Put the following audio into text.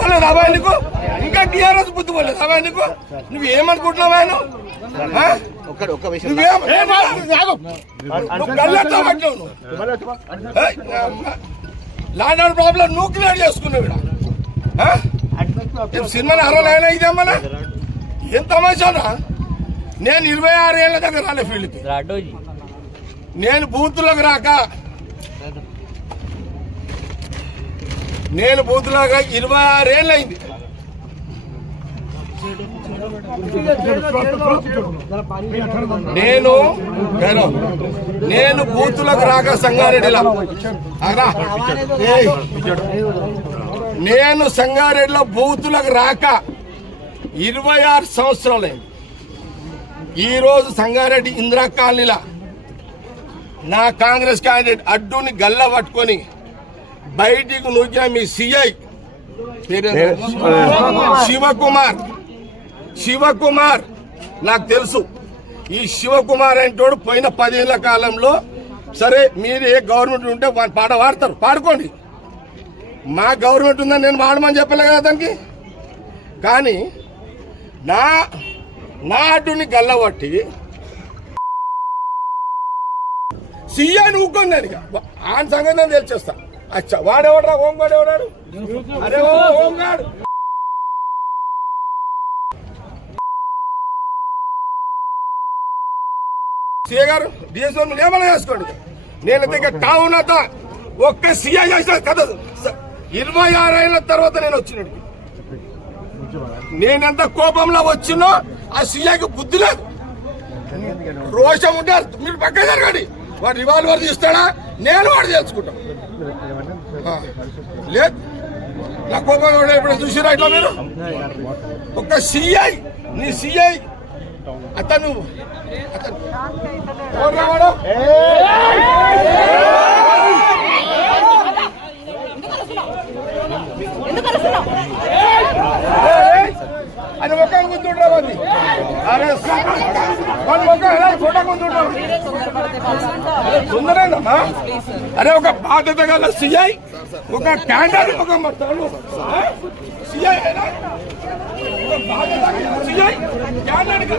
పోలేదు అబ్బాయి నీకు, ఇంకా టీఆర్ఎస్ బుద్ధి పోలేదు అబ్బాయి నీకు. నువ్వు ఏమనుకుంటున్నావు ఆయన? ల్యాండ్ ఆర్డర్ ప్రాబ్లం నువ్వు క్లియర్ చేసుకున్నావు ఇక్కడ. సినిమాని అరవైనా ఇదే మన ఏం తమాషానా? నేను 26 ఏళ్ళ దగ్గర రాలే ఫీల్డ్కి. నేను బూత్లోకి రాక 26 ఏళ్ళు అయింది. నేను బూత్లోకి రాక సంగారెడ్డిలో బూతులకు రాక 26 సంవత్సరాలైంది. ఈరోజు సంగారెడ్డి ఇందిరా కాలనీలా నా కాంగ్రెస్ క్యాండిడేట్ అడ్డుని గల్ల పట్టుకొని బయటికి నూకిన మీ సిఐ శివకుమార్ నాకు తెలుసు. ఈ శివకుమార్ అంటోడు పోయిన 10 ఏళ్ల కాలంలో, సరే మీరు ఏ గవర్నమెంట్ ఉంటే పాట పాడతారు, పాడుకోండి. మా గవర్నమెంట్ ఉందని నేను వాడమని చెప్పలే కదా దానికి. కానీ నా అడ్డుని గల్లబట్టి సీఎని ఊక్కొని దానికి ఆయన సంగతి నేను తెలిచేస్తా. అచ్చా వాడేవాడు హోంగాడు ఎవడాడు? అరే హోంగాడు సీఏ గారు డిఎస్ఓ ఏమైనా చేసుకోండి. నేనైతే ఇక టౌన్ అంతా ఒక్క సీఐ చేసిన కథ 26 ఏళ్ళ తర్వాత నేను వచ్చినట్టు. నేనెంత కోపంలో వచ్చినో ఆ సీఐకి బుద్ధి లేదు, రోషం ఉంటే మీరు పక్క జరగండి. వాడు రివాల్వర్ తీస్తాడా, నేను వాడు తెలుసుకుంటాను. లేదు నా కోపం ఇప్పుడు చూసిరా ఇట్లా మీరు. ఒక్క సీఐ నీ సీఐ అతను అని ఒక గుంతుండవండి. అరే ఫోటో గుంతుండమ్మా. అరే ఒక బాధ్యత గల సిఐ, ఒక క్యాండిడేట్, ఒక సిఐ సిఐ క్యాండిడేట్